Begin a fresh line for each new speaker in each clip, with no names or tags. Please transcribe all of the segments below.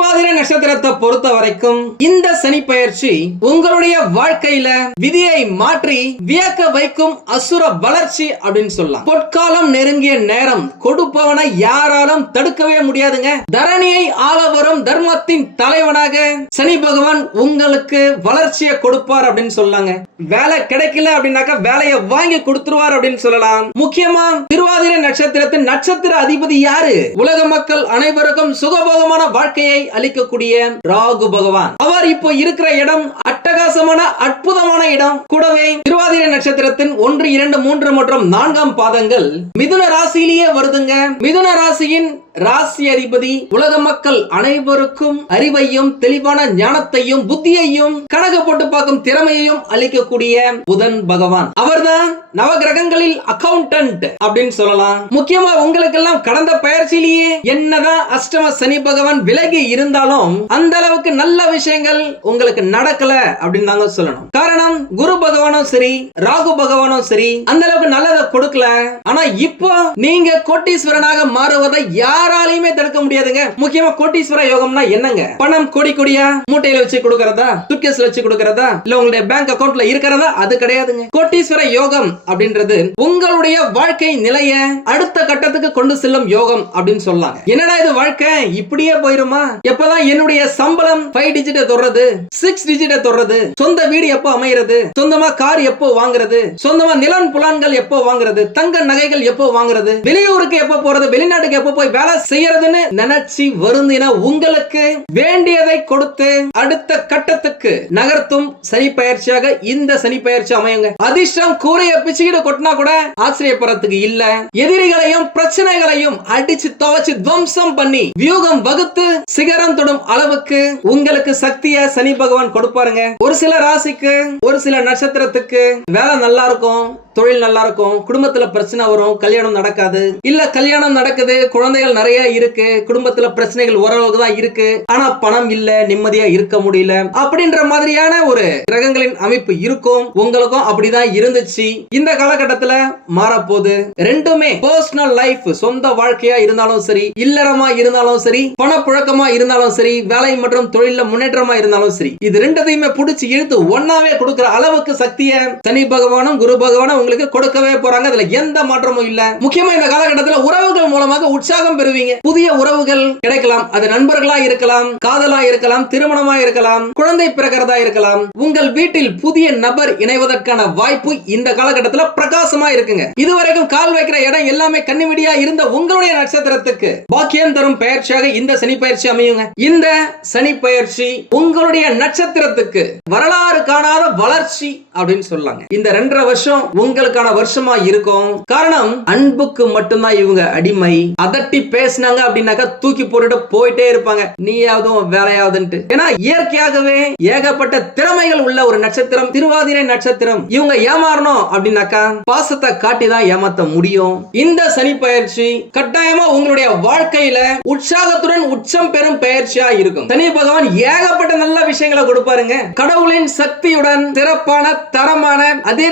திருவாதிரை நட்சத்திரத்தை பொறுத்த வரைக்கும் இந்த சனி பயிற்சி உங்களுடைய வாழ்க்கையில விதியை மாற்றி வியக்க வைக்கும் அசுர வளர்ச்சி அப்படின்னு சொல்லலாம். பொற்காலம் நெருங்கிய நேரம் கொடுப்பவனை யாராலும் தடுக்கவே முடியாதுங்க. தரணியை ஆள வரும் தர்மத்தின் தலைவனாக சனி பகவான் உங்களுக்கு வளர்ச்சியை கொடுப்பார் அப்படின்னு சொல்லாங்க. வேலை கிடைக்கல அப்படின்னாக்கா வேலையை வாங்கி கொடுத்துருவார் அப்படின்னு சொல்லலாம். முக்கியமா திருவாதிரை நட்சத்திரத்தின் நட்சத்திர அதிபதி யாரு? உலக மக்கள் அனைவருக்கும் சுகபோகமான வாழ்க்கையை அளிக்கக்கூடிய ராகு பகவான். அவர் இப்போ இருக்கிற இடம் அட்டகாசமான அற்புதமான இடம். கூடவே திருவாதிரை நட்சத்திரத்தின் ஒன்று இரண்டு மூன்று மற்றும் நான்காம் பாதங்கள். மிதுன ராசியிலேயே வருதுங்க. மிதுன ராசியின் ராசி அதிபதி உலக மக்கள் அனைவருக்கும் அறிவையும் தெளிவான ஞானத்தையும் புத்தியையும் கணக்கு போட்டு பார்க்கும் திறமையையும் அளிக்கக்கூடிய புதன் பகவான். அவர்தான் நவகிரகங்களில் அக்கவுண்டன்ட் அப்படின்னு சொல்லலாம். முக்கியமா உங்களுக்கெல்லாம் கடந்த பயிற்சியிலேயே என்னதான் அஷ்டம சனி பகவான் விலகி இருந்தாலும் அந்த அளவுக்கு நல்ல விஷயங்கள் உங்களுக்கு நடக்கல அப்படின்னு தாங்க சொல்லணும். காரணம் குரு பகவானும் சரி ராகு பகவானும் சரி அந்த அளவுக்கு நல்லதை கொடுக்கல. ஆனா இப்போ நீங்க கோட்டீஸ்வரனாக மாறுவதை யாராலையுமே தடுக்க முடியாதுங்க. முக்கியமா கோட்டீஸ்வர யோகம்னா என்னங்க? பணம் கோடி கொடியா மூட்டையில வச்சு கொடுக்கறதா? சுட்கேஸ்ல வச்சு கொடுக்கறதா? இல்ல உங்களுடைய பேங்க் அக்கவுண்ட்ல இருக்கிறதா? அது கிடையாதுங்க. கோட்டீஸ்வர யோகம் அப்படின்றது உங்களுடைய வாழ்க்கை நிலைய அடுத்த கட்டத்துக்கு கொண்டு செல்லும் யோகம் அப்படின்னு சொல்லலாம் என்னடா இது வாழ்க்கை? இப்படியே போயிருமா? எப்பதான் என்னுடைய சம்பளம் ஃபைவ் டிஜிட்டை தொடர்றது சிக்ஸ் டிஜிட்டை தொடர்றது சொந்த வீடு எப்போ அமையிறது? சொந்தமா கார் எப்போ வாங்குறது? சொந்தமா நிலன் புலான்கள் எப்போ வாங்குறது? தங்க நகைகள் எப்போ வாங்குறது? வெளியூருக்கு எப்போ போறது? வெளிநாட்டுக்கு எப்போ போய் வேலை செய்யறதுன்னு நினைச்சு வருந்தினா உங்களுக்கு வேண்டியதை கொடுத்து அடுத்த கட்டத்துக்கு நகர்த்தும் சனி பயிற்சியாக இந்த சனி பயிற்சி அமையுங்க. அதிர்ஷ்டம் கூரைய பிச்சுக்கிட்டு கொட்டினா கூட ஆச்சரியப்படுறதுக்கு இல்ல. எதிரிகளையும் பிரச்சனைகளையும் அடிச்சு துவச்சு துவம்சம் பண்ணி வியூகம் வகுத்து சிகரம் தொடும் அளவுக்கு உங்களுக்கு சக்திய சனி பகவான் கொடுப்பாருங்க. ஒரு சில ராசிக்கு ஒரு சில நட்சத்திரத்துக்கு வேலை நல்லா இருக்கும் தொழில் நல்லா இருக்கும் குடும்பத்துல பிரச்சனை வரும் கல்யாணம் நடக்காது. இல்ல கல்யாணம் நடக்குது குழந்தைகள் நிறைய இருக்கு குடும்பத்துல பிரச்சனைகள் ஓரளவுக்கு தான் இருக்கு ஆனா பணம் இல்ல நிம்மதியா இருக்க முடியல. அப்படின்ற மாதிரியான ஒரு கிரகங்களின் அமைப்பு இருக்கும். உங்களுக்கும் அப்படிதான் இருந்துச்சு. இந்த காலகட்டத்துல மாறப்போகுது. ரெண்டுமே பர்சனல் லைஃப் சொந்த வாழ்க்கையா இருந்தாலும் சரி இல்லறமா இருந்தாலும் சரி பணப்புழக்கமா இருந்தாலும் சரி வேலை மற்றும் தொழில முன்னேற்றமா இருந்தாலும் சரி இது ரெண்டதையுமே புடிச்சு இழுத்து ஒன்னாவே கொடுக்கிற அளவுக்கு சக்தியை சனி பகவானும் குரு பகவானும் உங்களுக்கு கொடுக்கவே போறாங்க. அதுல எந்த மாற்றமும் இல்ல. முக்கியமா இந்த காலகட்டத்தில் உறவுகள் மூலமாக உற்சாகம் பெறுவீங்க. புதிய உறவுகள் கிடைக்கலாம். அது நண்பர்களா இருக்கலாம் காதலா இருக்கலாம் திருமணமா இருக்கலாம் குழந்தை பிறக்கிறதா இருக்கலாம். உங்கள் வீட்டில் புதிய நபர் இணைவதற்கான வாய்ப்பு இந்த காலகட்டத்தில் பிரகாசமா இருக்குங்க. இதுவரைக்கும் கால் வைக்கிற இடம் எல்லாமே கண்ணிமிடியா இருந்த உங்களுடைய நட்சத்திரத்துக்கு பாக்கியம் தரும் பயிற்சியாக இந்த சனி பயிற்சி அமையுங்க. இந்த சனி பயிற்சி உங்களுடைய நட்சத்திரத்துக்கு வரலாறு காணாத வளர்ச்சி அப்படின்னு சொல்லாங்க. இந்த ரெண்டரை வருஷம் உங்களுக்கான வருஷமா இருக்கும். காரணம் அன்புக்கு மட்டும்தான் இவங்க அடிமை. அதட்டி பேசினாங்க அப்படின்னாக்கா தூக்கி போட்டுட்டு போயிட்டே இருப்பாங்க. நீயாவதும் வேலையாவதுன்ட்டு. ஏன்னா இயற்கையாகவே ஏகப்பட்ட திறமைகள் உள்ள ஒரு நட்சத்திரம் திருவாதிரை நட்சத்திரம். இவங்க ஏமாறணும் அப்படின்னாக்கா பாசத்தை காட்டி தான் ஏமாத்த முடியும். இந்த சனி பயிற்சி கட்டாயமா உங்களுடைய வாழ்க்கையில உற்சாகத்துடன் உச்சம் பெறும் பயிற்சியா இருக்கும். சனி பகவான் ஏகப்பட்ட நல்ல விஷயங்களை கொடுப்பாருங்க. கடவுளின் சக்தியுடன் சிறப்பான தரமான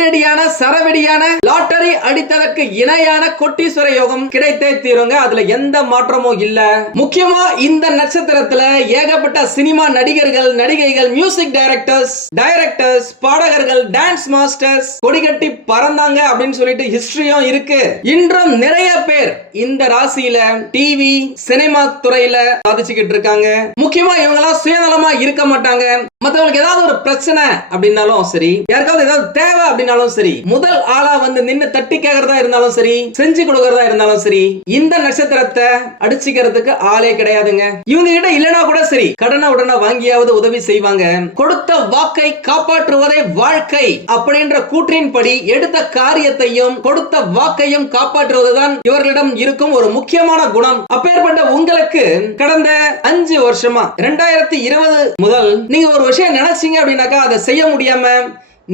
அதிரடியான சரவெடியான லாட்டரி அடித்ததற்கு இணையான கொட்டீஸ்வர யோகம் கிடைத்தே தீருங்க. அதுல எந்த மாற்றமும் இல்ல. முக்கியமா இந்த நட்சத்திரத்துல ஏகப்பட்ட சினிமா நடிகர்கள் நடிகைகள் மியூசிக் டைரக்டர்ஸ் டைரக்டர்ஸ் பாடகர்கள் டான்ஸ் மாஸ்டர்ஸ் கொடிகட்டி பறந்தாங்க அப்படின்னு சொல்லிட்டு ஹிஸ்டரியும் இருக்கு. இன்றும் நிறைய பேர் இந்த ராசியில டிவி சினிமா துறையில சாதிச்சுக்கிட்டு இருக்காங்க. முக்கியமா இவங்க எல்லாம் சுயநலமா இருக்க மாட்டாங்க. மத்தவங்களுக்கு ஏதாவது ஒரு பிரச்சனை அப்படின்னாலும் சரி யாருக்காவது ஏதாவது தேவை அப்படின்னாலும் சரி முதல் ஆளா வந்து நின்னு தட்டி கேக்குறதா இருந்தாலும் சரி செஞ்சு கொடுக்கறதா இருந்தாலும் சரி இந்த நட்சத்திரத்தை அடிச்சுக்கிறதுக்கு ஆளே கிடையாதுங்க. இவங்க கிட்ட இல்லனா கூட சரி கடனை உடனே வாங்கியாவது உதவி செய்வாங்க. கொடுத்த வாக்கை காப்பாற்றுவதே வாழ்க்கை அப்படின்ற கூற்றின்படி எடுத்த காரியத்தையும் கொடுத்த வாக்கையும் காப்பாற்றுவதுதான் இவர்களிடம் இருக்கும் ஒரு முக்கியமான குணம். அப்பேற்பட்ட உங்களுக்கு கடந்த அஞ்சு வருஷமா ரெண்டாயிரத்தி இருபது முதல் நீங்க ஒரு விஷயம் நினைச்சீங்க அப்படின்னாக்கா அதை செய்ய முடியாம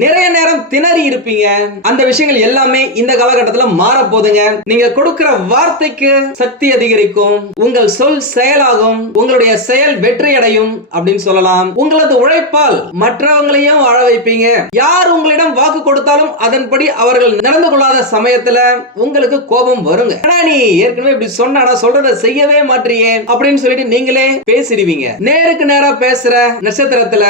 நிறைய நேரம் திணறி இருப்பீங்க. அந்த விஷயங்கள் எல்லாமே இந்த காலகட்டத்துல மாற போதுங்க நீங்க கொடுக்கிற வார்த்தைக்கு சக்தி அதிகரிக்கும். உங்கள் சொல் செயலாகும். உங்களுடைய செயல் வெற்றி அடையும் அப்படின்னு சொல்லலாம். உங்களது உழைப்பால் மற்றவங்களையும் வாழ வைப்பீங்க. யார் உங்களிடம் வாக்கு கொடுத்தாலும் அதன்படி அவர்கள் நடந்து கொள்ளாத சமயத்துல உங்களுக்கு கோபம் வருங்க. ஆனா நீ ஏற்கனவே இப்படி சொன்னா சொல்றத செய்யவே மாட்டியே அப்படின்னு சொல்லிட்டு நீங்களே பேசிடுவீங்க. நேருக்கு நேரா பேசுற நட்சத்திரத்துல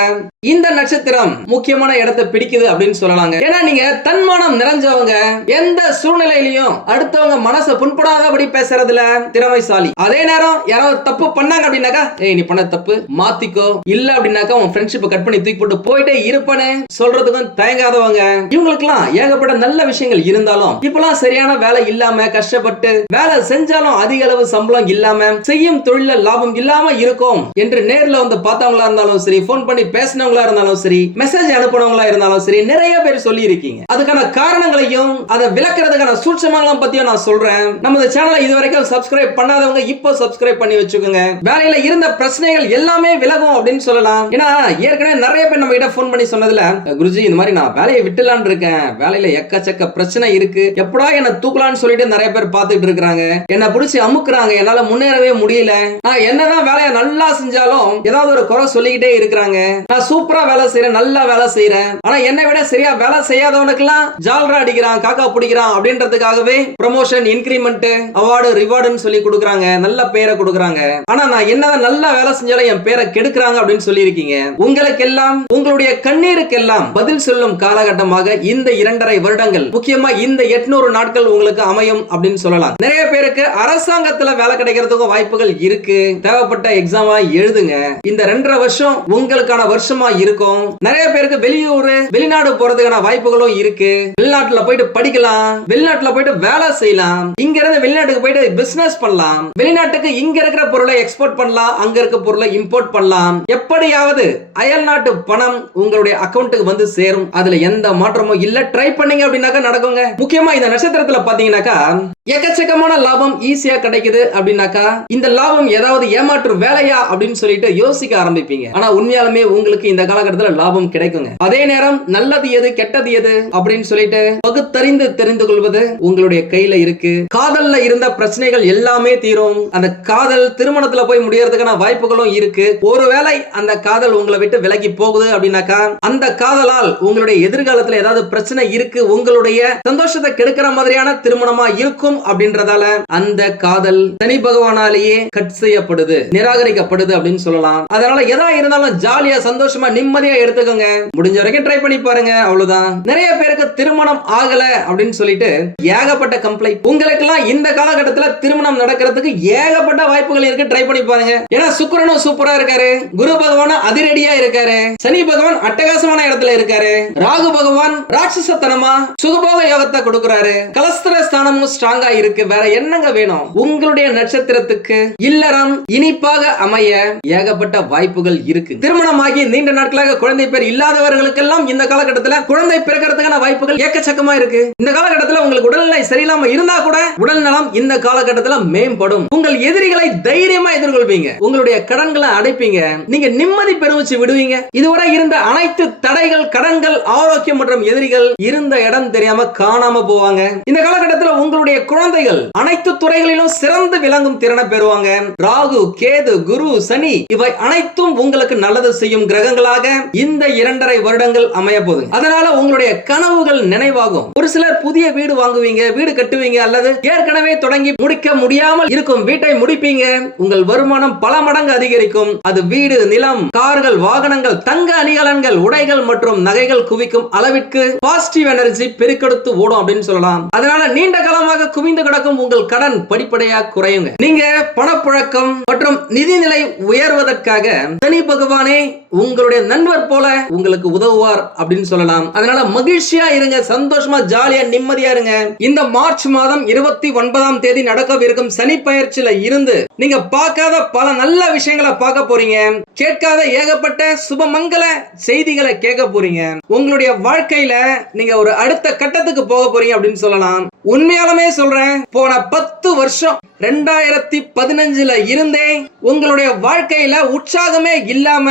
இந்த நட்சத்திரம் முக்கியமான இடத்தை பிடிக்குது அப்படின்னு சொல்லலாங்க. ஏன்னா நீங்க தன்மானம் நிறைஞ்சவங்க எந்த சூழ்நிலையிலையும் அடுத்தவங்க மனசை புண்படாதபடி பேசுறதுல திறமைசாலி. அதே நேரம் யாராவது தப்பு பண்ணாங்க அப்படின்னாக்கா ஏய் நீ பண்ண தப்பு மாத்திக்கோ. இல்ல அப்படின்னாக்கா உன் ஃப்ரெண்ட்ஷிப்பை கட் பண்ணி தூக்கி போட்டு போயிட்டே இருப்பனே சொல்றதுக்கும் தயங்காதவங்க. இவங்களுக்குலாம் ஏகப்பட்ட நல்ல விஷயங்கள் இருந்தாலும் இப்பெல்லாம் சரியான வேலை இல்லாம கஷ்டப்பட்டு வேலை செஞ்சாலும் அதிக அளவு சம்பளம் இல்லாம செய்யும் தொழில லாபம் இல்லாம இருக்கும் என்று நேர்ல வந்து பார்த்தவங்களா இருந்தாலும் சரி போன் பண்ணி பேசினவங்களா இருந்தாலும் சரி மெசேஜ் அனுப்பினவங்களா இருந்தாலும் சரி நிறைய பேர் சொல்லி இருக்கீங்க அதுக்கான காரணங்களையும் அதை விளக்குறதுக்கான சூட்சமாலாம் பத்தியும் நான் சொல்றேன். நம்ம சேனலை இது வரைக்கும் சப்ஸ்கிரைப் பண்ணாதவங்க இப்போ சப்ஸ்கிரைப் பண்ணி வச்சுக்கோங்க. வேலையில இருந்த பிரச்சனைகள் எல்லாமே விலகும் அப்படின்னு சொல்லலாம். ஏன்னா ஏற்கனவே நிறைய பேர் நம்ம கிட்ட போன் பண்ணி சொன்னதுல குருஜி இந்த மாதிரி நான் வேலையை விட்டுலான் இருக்கேன். வேலையில எக்கச்சக்க பிரச்சனை இருக்கு. எப்படா என்ன தூக்கலாம்னு சொல்லிட்டு நிறைய பேர் பார்த்துட்டு இருக்காங்க என்ன பிடிச்சி அமுக்குறாங்க. என்னால முன்னேறவே முடியல. நான் என்னதான் வேலையை நல்லா செஞ்சாலும் ஏதாவது ஒரு குறை சொல்லிக்கிட்டே இருக்கிறாங்க. நான் சூப்பரா வேலை செய்யறேன் நல்லா வேலை செய்யறேன் ஆனா என்னை விட சரியா வேலை செய்யாதவனுக்கெல்லாம் ஜால்ரா அடிக்கிறான் காக்கா பிடிக்கிறான் அப்படின்றதுக்காகவே ப்ரமோஷன் இன்க்ரிமெண்ட் அவார்டு ரிவார்டுன்னு சொல்லி கொடுக்குறாங்க. நல்ல பேரை கொடுக்குறாங்க. ஆனா நான் என்னதான் நல்லா வேலை செஞ்சாலும் என் பேரை கெடுக்குறாங்க அப்படின்னு சொல்லியிருக்கீங்க. உங்களுக்கு எல்லாம் உங்களுடைய கண்ணீருக்கெல்லாம் பதில் சொல்லும் காலகட்டமாக இந்த இரண்டரை வருடங்கள் முக்கியமா இந்த எட்நூறு நாட்கள் உங்களுக்கு அமையும் அப்படின்னு சொல்லலாம். நிறைய பேருக்கு அரசாங்கத்துல வேலை கிடைக்கிறதுக்கும் வாய்ப்புகள் இருக்கு. தேவைப்பட்ட எக்ஸாம் எழுதுங்க. இந்த ரெண்டரை வருஷம் உங்களுக்கான வருஷமா இருக்கும். நிறைய பேருக்கு வெளியூர் வெளி வெளிநாடு போறதுக்கான வாய்ப்புகளும் இருக்கு. வெளிநாட்டுல போயிட்டு படிக்கலாம். வெளிநாட்டுல போயிட்டு வேலை செய்யலாம். இங்க இருந்து வெளிநாட்டுக்கு போயிட்டு பிசினஸ் பண்ணலாம். வெளிநாட்டுக்கு இங்க இருக்கிற பொருளை எக்ஸ்போர்ட் பண்ணலாம். அங்க இருக்க பொருளை இம்போர்ட் பண்ணலாம். எப்படியாவது அயல் நாட்டு பணம் உங்களுடைய அக்கௌண்ட்டுக்கு வந்து சேரும். அதுல எந்த மாற்றமும் இல்ல. ட்ரை பண்ணீங்க அப்படின்னாக்கா நடக்குங்க. முக்கியமா இந்த நட்சத்திரத்துல பாத்தீங்கன்னாக்கா எக்கச்சக்கமான லாபம் ஈஸியா கிடைக்குது அப்படின்னாக்கா இந்த லாபம் ஏதாவது ஏமாற்று வேலையா அப்படின்னு சொல்லிட்டு யோசிக்க ஆரம்பிப்பீங்க. ஆனா உண்மையாலுமே உங்களுக்கு இந்த காலகட்டத்துல லாபம் கிடைக்குங்க. அதே நேரம் நல்லது எது கெட்டது எது அப்படின்னு சொல்லிட்டு பகுத்தறிந்து தெரிந்து கொள்வது உங்களுடைய கையில இருக்கு. காதல்ல இருந்த பிரச்சனைகள் எல்லாமே தீரும். அந்த காதல் திருமணத்துல போய் முடியறதுக்கான வாய்ப்புகளும் இருக்கு. ஒருவேளை அந்த காதல் உங்களை விட்டு விலகி போகுது அப்படின்னாக்கா அந்த காதலால் உங்களுடைய எதிர்காலத்துல ஏதாவது பிரச்சனை இருக்கு. உங்களுடைய சந்தோஷத்தை கெடுக்கிற மாதிரியான திருமணமா இருக்கும். அப்படின்றதால அந்த காதல் சனி பகவானாலேயே கட் செய்யப்படுது நிராகரிக்கப்படுது அப்படின்னு சொல்லலாம். அதனால எதா இருந்தாலும் ஜாலியா சந்தோஷமா நிம்மதியா எடுத்துக்கோங்க. முடிஞ்ச வரைக்கும் ட்ரை பண்ணி பாருங்க அவ்வளவுதான். நிறைய பேருக்கு திருமணம் ஆகல அப்படின்னு சொல்லிட்டு ஏகப்பட்ட கம்ப்ளைண்ட் உங்களுக்கு எல்லாம் இந்த காலகட்டத்துல திருமணம் நடக்கிறதுக்கு ஏகப்பட்ட வாய்ப்புகள் இருக்கு ட்ரை பண்ணி பாருங்க. ஏன்னா சுக்கரனும் சூப்பரா இருக்காரு. குரு பகவானும் அதிரடியா இருக்காரு. சனி பகவான் அட்டகாசமான இடத்துல இருக்காரு. ராகு பகவான் ராட்சசத்தனமா சுகபோக யோகத்தை கொடுக்கிறாரு. கலஸ்திர ஸ்தானமும் ஸ்ட்ராங்கா இருக்கு. வேற என்னங்க வேணும்? உங்களுடைய நட்சத்திரத்துக்கு இல்லறம் இனிப்பாக அமைய ஏகப்பட்ட வாய்ப்புகள் இருக்கு. திருமணமாகி நீண்ட நாட்களாக குழந்தை பேர் இல்லாதவர்களுக்கெல்லாம் இந்த காலகட்டத்தில் குழந்தை பிறக்கிறதுக்கான வாய்ப்புகள் ஏக்கச்சக்கமா இருக்கு. இந்த காலகட்டத்தில் உங்களுக்கு உடல்நிலை சரியில்லாம இருந்தா கூட உடல் நலம் இந்த காலகட்டத்தில் மேம்படும். உங்கள் எதிரிகளை தைரியமா எதிர்கொள்வீங்க. உங்களுடைய கடன்களை அடைப்பீங்க. நீங்க நிம்மதி பெருமிச்சு விடுவீங்க. இதுவரை இருந்த அனைத்து தடைகள் கடன்கள் ஆரோக்கியம் மற்றும் எதிரிகள் இருந்த இடம் தெரியாம காணாம போவாங்க. இந்த காலகட்டத்தில் உங்களுடைய குழந்தைகள். அனைத்து துறைகளிலும் சிறந்து விளங்கும் திறனை பெறுவாங்க. ராகு கேது குரு சனி இவை அனைத்தும் உங்களுக்கு நல்லது செய்யும் கிரகங்களாக இந்த இரண்டரை வருடங்கள் அமைய போகுது. அதனால உங்களுடைய கனவுகள் நினைவாகும். ஒரு சிலர் புதிய வீடு வாங்குவீங்க வீடு கட்டுவீங்க அல்லது ஏற்கனவே தொடங்கி முடிக்க முடியாமல் இருக்கும் வீட்டை முடிப்பீங்க. உங்கள் வருமானம் பல மடங்கு அதிகரிக்கும். அது வீடு நிலம் கார்கள் வாகனங்கள் தங்க அணிகலன்கள் உடைகள் மற்றும் நகைகள் குவிக்கும் அளவிற்கு பாசிட்டிவ் எனர்ஜி பெருக்கெடுத்து ஓடும் அப்படின்னு சொல்லலாம். அதனால நீண்ட காலமாக குவிந்து கிடக்கும் உங்கள் கடன் படிப்படியா குறையுங்க. நீங்க பணப்புழக்கம் மற்றும் நிதிநிலை உயர்வதற்காக சனி பகவானே உங்களுடைய நண்பர் போல உங்களுக்கு உதவுவார் அப்படின்னு சொல்லலாம். அதனால மகிழ்ச்சியா இருங்க சந்தோஷமா ஜாலியா நிம்மதியா இருங்க. இந்த மார்ச் மாதம் இருபத்தி ஒன்பதாம் தேதி நடக்கவிருக்கும் சனி பயிற்சியில இருந்து நீங்க பார்க்காத பல நல்ல விஷயங்களை பார்க்க போறீங்க. கேட்காத ஏகப்பட்ட சுபமங்கல செய்திகளை கேட்க போறீங்க. உங்களுடைய வாழ்க்கையில நீங்க ஒரு அடுத்த கட்டத்துக்கு போக போறீங்க அப்படின்னு சொல்லலாம். உண்மையாலுமே சொல்றேன். போன பத்து வருஷம் ரெண்டாயிரத்தி பதினஞ்சுல இருந்தே உங்களுடைய வாழ்க்கையில உற்சாகமே இல்லாம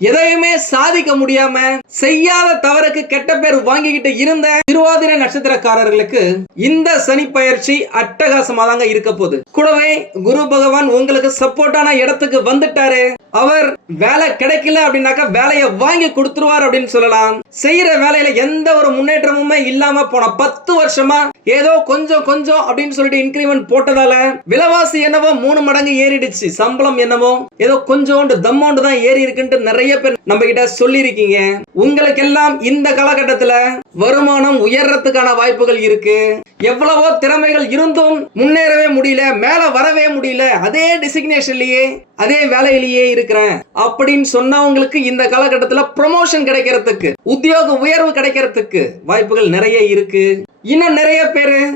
எதையுமே சாதிக்க முடியாம செய்யாத தவறுக்கு கெட்ட பேர் வாங்கிக்கிட்டு இருந்த திருவாதிரை நட்சத்திரக்காரர்களுக்கு இந்த சனி பயிற்சி அட்டகாசமா தாங்க இருக்க போகுது. கூடவே குரு பகவான் உங்களுக்கு சப்போர்ட்டான இடத்துக்கு வந்துட்டாரு. அவர் வேலை கிடைக்கல அப்படின்னாக்கா வேலையை வாங்கி கொடுத்துருவார் அப்படின்னு சொல்லலாம். செய்யற வேலையில எந்த ஒரு முன்னேற்றமுமே இல்லாம போன பத்து வருஷமா ஏதோ கொஞ்சம் கொஞ்சம் அப்படின்னு சொல்லிட்டு இன்கிரிமெண்ட் போட்டதால விலைவாசி என்னவோ மூணு மடங்கு ஏறிடுச்சு. சம்பளம் என்னவோ ஏதோ கொஞ்சோண்டு தம்மோண்டு தான் ஏறி இருக்குன்ட்டு நிறைய பேர் நம்ம கிட்ட சொல்லி இருக்கீங்க உங்களுக்கெல்லாம் இந்த காலகட்டத்துல வருமானம் உயர்றதுக்கான வாய்ப்புகள் இருக்கு. எவ்வளவோ திறமைகள் இருந்தும் முன்னேறவே முடியல மேல வரவே முடியல. அதே டிசிக்னேஷன்லயே அதே வேலையிலேயே இருக்கிறேன். அப்படின்னு சொன்னவங்களுக்கு இந்த காலகட்டத்துல ப்ரொமோஷன் கிடைக்கிறதுக்கு உத்தியோக உயர்வு கிடைக்கிறதுக்கு வாய்ப்புகள் நிறைய இருக்கு. இன்னும் நிறைய பேரு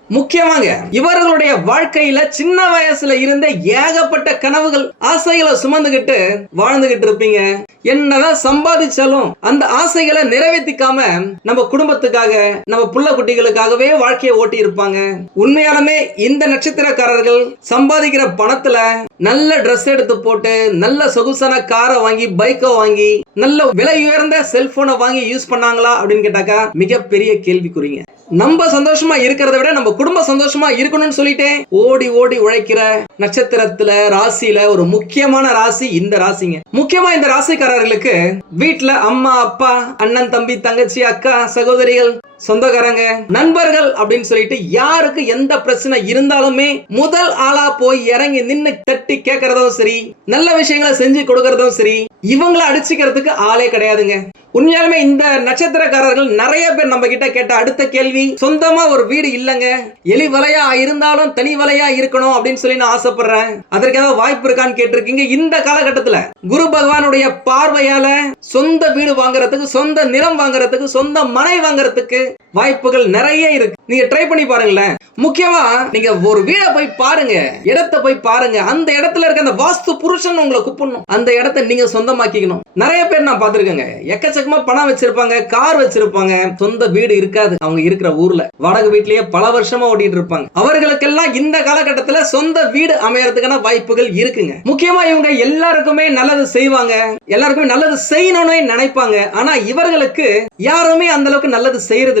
முக்கியமாங்க. இவர்களுடைய வாழ்க்கையில சின்ன வயசுல இருந்த ஏகப்பட்ட கனவுகள் ஆசைகளை சுமந்துகிட்டு வாழ்ந்துகிட்டு இருப்பீங்க. என்னதான் சம்பாதிச்சாலும் அந்த ஆசைகளை நிறைவேற்றிக்காம நம்ம குடும்பத்துக்காக நம்ம புள்ள குட்டிகளுக்காகவே வாழ்க்கையை ஓட்டி இருப்பாங்க. உண்மையாலுமே இந்த நட்சத்திரக்காரர்கள் சம்பாதிக்கிற பணத்துல நல்ல ட்ரெஸ் எடுத்து போட்டு நல்ல சொகுசான காரை வாங்கி பைக்கை வாங்கி நல்ல விலை உயர்ந்த செல்போனை வாங்கி யூஸ் பண்ணாங்களா அப்படின்னு கேட்டாக்கா மிகப்பெரிய கேள்விக்குறிங்க. நம்ம சந்தோஷமா இருக்கிறத விட நம்ம குடும்பம் சந்தோஷமா இருக்கணும்னு சொல்லிட்டு ஓடி ஓடி உழைக்கிற நட்சத்திரத்துல ராசியில ஒரு முக்கியமான ராசி இந்த ராசிங்க. முக்கியமா இந்த ராசிக்காரர்களுக்கு வீட்டுல அம்மா அப்பா அண்ணன் தம்பி தங்கச்சி அக்கா சகோதரிகள் சொந்தக்காரங்க நண்பர்கள் அப்படின்னு சொல்லிட்டு யாருக்கு எந்த பிரச்சனை இருந்தாலுமே முதல் ஆளா போய் இறங்கி நின்னு தட்டி கேட்கறதும் சரி நல்ல விஷயங்களை செஞ்சு கொடுக்கறதும் சரி இவங்களை அடிச்சுக்கிறதுக்கு ஆளே கிடையாதுங்க. உண்மையாலுமே இந்த நட்சத்திரக்காரர்கள் நிறைய பேர் நம்ம கிட்ட கேட்ட அடுத்த கேள்வி சொந்தமா ஒரு வீடு இல்லங்க. எலி வலையா இருந்தாலும் தனி வலையா இருக்கணும் அப்படின்னு சொல்லி நான் ஆசைப்படுறேன். அதற்கு ஏதாவது வாய்ப்பு இருக்கான்னு கேட்டிருக்கீங்க. இந்த காலகட்டத்துல குரு பகவானுடைய பார்வையால சொந்த வீடு வாங்குறதுக்கு சொந்த நிலம் வாங்குறதுக்கு சொந்த மனை வாங்குறதுக்கு வாய்ப்புகள் நிறைய இருக்கு. நீங்க ட்ரை பண்ணி பாருங்களேன். முக்கியமா நீங்க ஒரு வீடை போய் பாருங்க. இடத்தை போய் பாருங்க. அந்த இடத்துல இருக்க அந்த வாஸ்து புருஷன் உங்களை கூப்பிடணும். அந்த இடத்தை நீங்க சொந்தமாக்கிக்கணும். நிறைய பேர் நான் பார்த்திருக்கேங்க. எக்கச்சக்கமா பணம் வச்சிருப்பாங்க கார் வச்சிருப்பாங்க. சொந்த வீடு இருக்காது. அவங்க இருக்கிற ஊர்ல. வாடகை வீட்லயே பல வருஷமா ஓட்டிட்டு இருப்பாங்க. அவர்களுக்கெல்லாம் இந்த காலகட்டத்துல சொந்த வீடு அமையறதுக்கான வாய்ப்புகள் இருக்குங்க. முக்கியமா இவங்க எல்லாருக்குமே நல்லது செய்வாங்க. எல்லாருக்குமே நல்லது செய்யணும்னு நினைப்பாங்க. ஆனா இவர்களுக்கு யாருமே அந்த அளவுக்கு நல்லது செய்யறது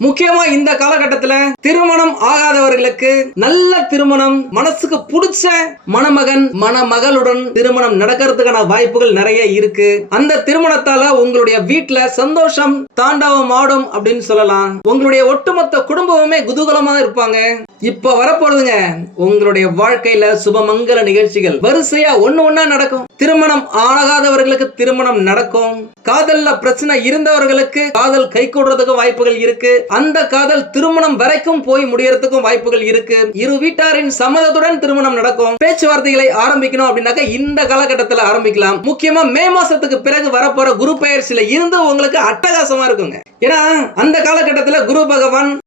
முக்கியமா இந்த காலகட்டத்துல திருமணம் ஆகாதவர்களுக்கு நல்ல திருமணம் மனசுக்கு பிடிச்ச மணமகன் மணமகளுடன் திருமணம் நடக்கிறதுக்கான வாய்ப்புகள் நிறைய இருக்கு. அந்த திருமணத்தால உங்களுடைய வீட்டுல சந்தோஷம் தாண்டவம் ஆடும் அப்படின்னு சொல்லலாம். உங்களுடைய ஒட்டுமொத்த குடும்பமுமே குதூகலமா இருப்பாங்க. இப்ப வரப்போறதுங்க உங்களுடைய வாழ்க்கையில சுபமங்கல நிகழ்ச்சிகள் வரிசையா ஒண்ணு ஒண்ணா நடக்கும். திருமணம் ஆகாதவர்களுக்கு திருமணம் நடக்கும். காதல்ல பிரச்சனை இருந்தவர்களுக்கு காதல் கை கூடுறதுக்கு வாய்ப்புகள் இருக்கு. அந்த காதல் திருமணம் வரைக்கும் போய் முடியறதுக்கும் வாய்ப்புகள் இருக்கு. இரு வீட்டாரின் சம்மதத்துடன் திருமணம் நடக்கும். பேச்சுவார்த்தைகளை ஆரம்பிக்கணும் அப்படின்னாக்க இந்த காலகட்டத்தில் ஆரம்பிக்கலாம். முக்கியமா மே மாசத்துக்கு பிறகு வரப்போற குரு பயிற்சியில இருந்து உங்களுக்கு அட்டகாசமா இருக்குங்க. ஏன்னா அந்த காலகட்டத்துல குரு பகவான்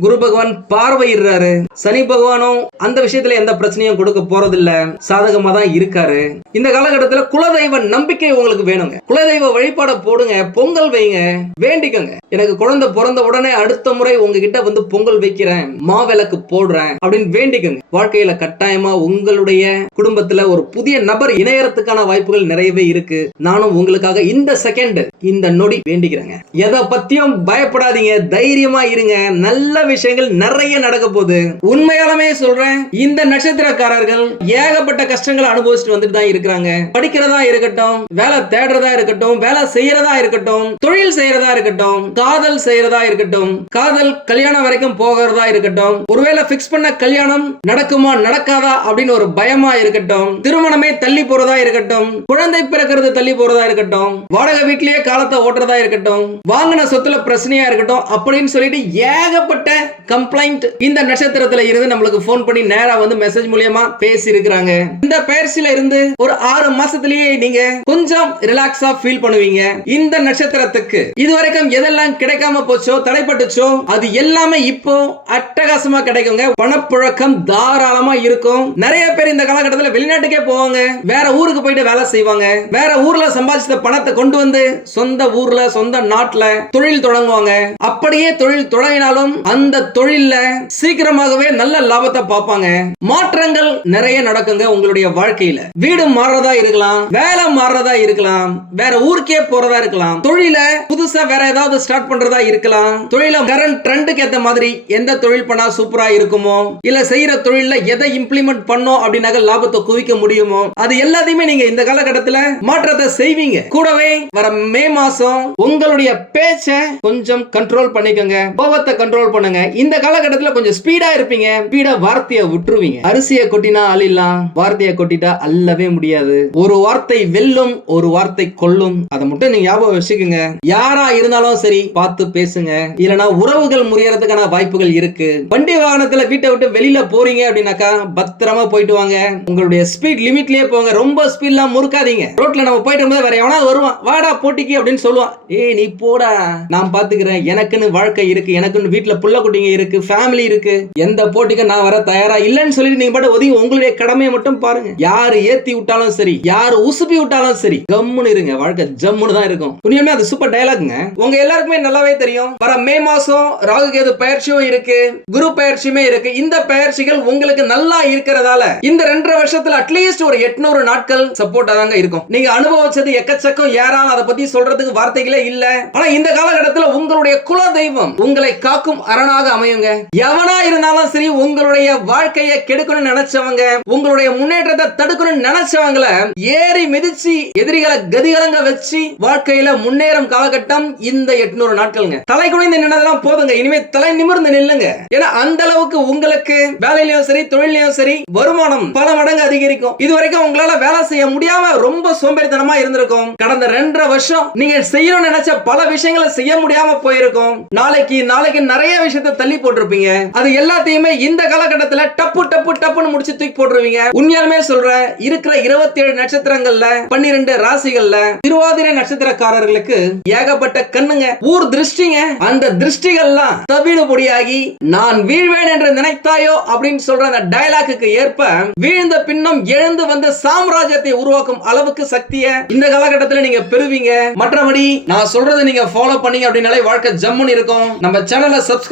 குரு பகவான் பார்வையிடுறாரு. சனி பகவானும் அந்த விஷயத்துல எந்த பிரச்சனையும் கொடுக்க போறதில்ல. சாதகமா தான் இருக்காரு. இந்த காலகட்டத்துல குலதெய்வ நம்பிக்கை உங்களுக்கு வேணுங்க. குலதெய்வ வழிபாட போடுங்க. பொங்கல் வைங்க. வேண்டிக்கோங்க. எனக்கு குழந்தை பிறந்த உடனே அடுத்த முறை உங்ககிட்ட வந்து பொங்கல் வைக்கிறேன். மாவிளக்கு போடுறேன் அப்படின்னு வேண்டிக்கோங்க. வாழ்க்கையில கட்டாயமா உங்களுடைய குடும்பத்துல ஒரு புதிய நபர் இணையறதுக்கான வாய்ப்புகள் நிறையவே இருக்கு. நானும் உங்களுக்காக இந்த செகண்ட் இந்த நொடி வேண்டிக்கிறேங்க. எதை பத்தியும் பயப்படாதீங்க. தைரியமா இருங்க. நல்ல விஷயங்கள் நிறைய நடக்க போகுது. உண்மையாலுமே சொல்றேன் இந்த நட்சத்திரக்காரர்கள் ஏகப்பட்ட கஷ்டங்களை அனுபவிச்சுட்டு வந்துட்டு தான் இருக்கிறாங்க. படிக்கிறதா இருக்கட்டும் வேலை தேடுறதா இருக்கட்டும் வேலை செய்யறதா இருக்கட்டும் தொழில் செய்யறதா இருக்கட்டும் காதல் செய்யறதா இருக்கட்டும் காதல் கல்யாணம் வரைக்கும் போகிறதா இருக்கட்டும் ஒருவேளை பிக்ஸ் பண்ண கல்யாணம் நடக்குமா நடக்காதா அப்படின்னு ஒரு பயமா இருக்கட்டும் திருமணமே தள்ளி போறதா இருக்கட்டும் குழந்தை பிறக்கிறது தள்ளி போறதா இருக்கட்டும் வாடகை வீட்லயே காலத்தை ஓட்டுறதா இருக்கட்டும் வாங்கின சொத்துல பிரச்சனையா இருக்கட்டும் அப்படின்னு சொல்லிட்டு ஏகப்பட்ட ஏகப்பட்ட கம்ப்ளைண்ட் இந்த நட்சத்திரத்துல இருந்து நம்மளுக்கு ஃபோன் பண்ணி நேரா வந்து மெசேஜ் மூலியமா பேசி இருக்கிறாங்க இந்த பயிற்சியில இருந்து ஒரு ஆறு மாசத்திலேயே நீங்க கொஞ்சம் ரிலாக்ஸா ஃபீல் பண்ணுவீங்க. இந்த நட்சத்திரத்துக்கு இதுவரைக்கும் எதெல்லாம் கிடைக்காம போச்சோ தடைப்பட்டுச்சோ அது எல்லாமே இப்போ அட்டகாசமா கிடைக்குங்க. பணப்புழக்கம் தாராளமா இருக்கும். நிறைய பேர் இந்த காலகட்டத்தில் வெளிநாட்டுக்கே போவாங்க. வேற ஊருக்கு போயிட்டு வேலை செய்வாங்க. வேற ஊர்ல சம்பாதிச்ச பணத்தை கொண்டு வந்து சொந்த ஊர்ல சொந்த நாட்டுல தொழில் தொடங்குவாங்க. அப்படியே தொழில் தொடங்கினாலும் அந்த தொழில்ல சீக்கிரமாகவே நல்ல லாபத்தை பார்ப்பாங்க. மாற்றங்கள் நிறைய நடக்குங்க உங்களுடைய வாழ்க்கையில. வீடு மாறுறதா இருக்கலாம் வேலை மாறுறதா இருக்கலாம் வேற ஊருக்கே போறதா இருக்கலாம் தொழில புதுசா வேற ஏதாவது ஸ்டார்ட் பண்றதா இருக்கலாம் தொழில கரண்ட் ட்ரெண்டுக்கு ஏத்த மாதிரி எந்த தொழில் பண்ணா சூப்பரா இருக்குமோ இல்ல செய்யற தொழில எதை இம்ப்ளிமெண்ட் பண்ணோம் அப்படின்னாக்க லாபத்தை குவிக்க முடியுமோ அது எல்லாத்தையுமே நீங்க இந்த காலகட்டத்துல மாற்றத்தை செய்வீங்க. கூடவே வர மே மாசம் உங்களுடைய பேச்ச கொஞ்சம் கண்ட்ரோல் பண்ணிக்கோங்க. கோபத்தை கண்ட்ரோல் பண்ண பண்ணுங்க இந்த காலகட்டத்துல கொஞ்சம் ஸ்பீடா இருப்பீங்க. ஸ்பீடா வார்த்தையை விட்டுருவீங்க. அரிசியை கொட்டினா அழிலாம் வார்த்தையை கொட்டிட்டா அல்லவே முடியாது. ஒரு வார்த்தை வெல்லும் ஒரு வார்த்தை கொல்லும். அதை மட்டும் நீங்க ஞாபகம் வச்சுக்கோங்க. யாரா இருந்தாலும் சரி பார்த்து பேசுங்க. இல்லனா உறவுகள் முறியறதுக்கான வாய்ப்புகள் இருக்கு. வண்டி வாகனத்துல வீட்டை விட்டு வெளியில போறீங்க அப்படின்னாக்கா பத்திரமா போயிட்டு வாங்க. உங்களுடைய ஸ்பீட் லிமிட்லயே போங்க. ரொம்ப ஸ்பீட்லாம் முறுக்காதீங்க. ரோட்ல நம்ம போயிட்டு போது வேற எவனாவது வருவான். வாடா போட்டிக்கு அப்படின்னு சொல்லுவான். ஏய் நீ போடா. நான் பாத்துக்கிறேன். எனக்குன்னு வாழ்க்கை இருக்கு. எனக்குன்னு வீட்டுல புள்ள குட்டிங்க இருக்கு ஃபேமிலி இருக்கு. எந்த போட்டிக்கு நான் வர தயாரா இல்லைன்னு சொல்லி நீங்க பாட்டு ஒதுங்கி உங்களுடைய கடமையை மட்டும் பாருங்க. யாரு ஏத்தி விட்டாலும் சரி யாரு உசுப்பி விட்டாலும் சரி கம்முன்னு இருங்க. வாழ்க்கை ஜம்முன்னு தான் இருக்கும். உண்மையுமே அது சூப்பர் டயலாக்ங்க உங்க எல்லாருக்குமே நல்லாவே தெரியும். வர மே மாசம் ராகு கேது பயிற்சியும் இருக்கு குரு பயிற்சியுமே இருக்கு. இந்த பயிற்சிகள் உங்களுக்கு நல்லா இருக்கிறதால இந்த ரெண்டரை வருஷத்துல அட்லீஸ்ட் ஒரு எட்நூறு நாட்கள் சப்போர்ட்டா தாங்க இருக்கும். நீங்க அனுபவிச்சது எக்கச்சக்கம் யாராலும் அதை பத்தி சொல்றதுக்கு வார்த்தைகளே இல்ல. ஆனா இந்த காலகட்டத்தில் உங்களுடைய குல தெய்வம் உங்களை காக்கும் அரண் அரணாக அமையுங்க. எவனா இருந்தாலும் சரி உங்களுடைய வாழ்க்கையை கெடுக்கணும்னு நினைச்சவங்க உங்களுடைய முன்னேற்றத்தை தடுக்கணும்னு நினைச்சவங்கள ஏறி மிதிச்சு எதிரிகளை கதிகலங்க வச்சு வாழ்க்கையில முன்னேறும் காலகட்டம் இந்த எட்நூறு நாட்களுங்க. தலை குனிந்து நின்னதெல்லாம் போதுங்க. இனிமே தலை நிமிர்ந்து நில்லுங்க. ஏன்னா அந்த அளவுக்கு உங்களுக்கு வேலையிலயும் சரி தொழிலையும் சரி வருமானம் பல மடங்கு அதிகரிக்கும். இது வரைக்கும் உங்களால வேலை செய்ய முடியாம ரொம்ப சோம்பேறித்தனமா இருந்திருக்கும். கடந்த ரெண்டரை வருஷம் நீங்க செய்யணும்னு நினைச்ச பல விஷயங்களை செய்ய முடியாம போயிருக்கும். நாளைக்கு நாளைக்கு நிறைய விஷயம் விஷயத்தை தள்ளி போட்டிருப்பீங்க. அது எல்லாத்தையுமே இந்த காலகட்டத்துல டப்பு டப்பு டப்புன்னு முடிச்சு தூக்கி போட்டுருவீங்க. உண்மையாலுமே சொல்றேன் இருக்கிற இருபத்தி ஏழு நட்சத்திரங்கள்ல பன்னிரெண்டு ராசிகள்ல திருவாதிரை நட்சத்திரக்காரர்களுக்கு ஏகப்பட்ட கண்ணுங்க ஊர் திருஷ்டிங்க. அந்த திருஷ்டிகள்லாம் தவிடு பொடியாகி நான் வீழ்வேன் என்று நினைத்தாயோ அப்படின்னு சொல்ற அந்த டயலாக்கு ஏற்ப வீழ்ந்த பின்னம் எழுந்து வந்து சாம்ராஜ்யத்தை உருவாக்கும் அளவுக்கு சக்தியை இந்த காலகட்டத்தில் நீங்க பெறுவீங்க. மற்றபடி நான் சொல்றதை நீங்க ஃபாலோ பண்ணீங்க அப்படின்னாலே வாழ்க்கை ஜம்முன்னு இருக்கும். நம்ம சேனலை சப்ஸ்கிரைப்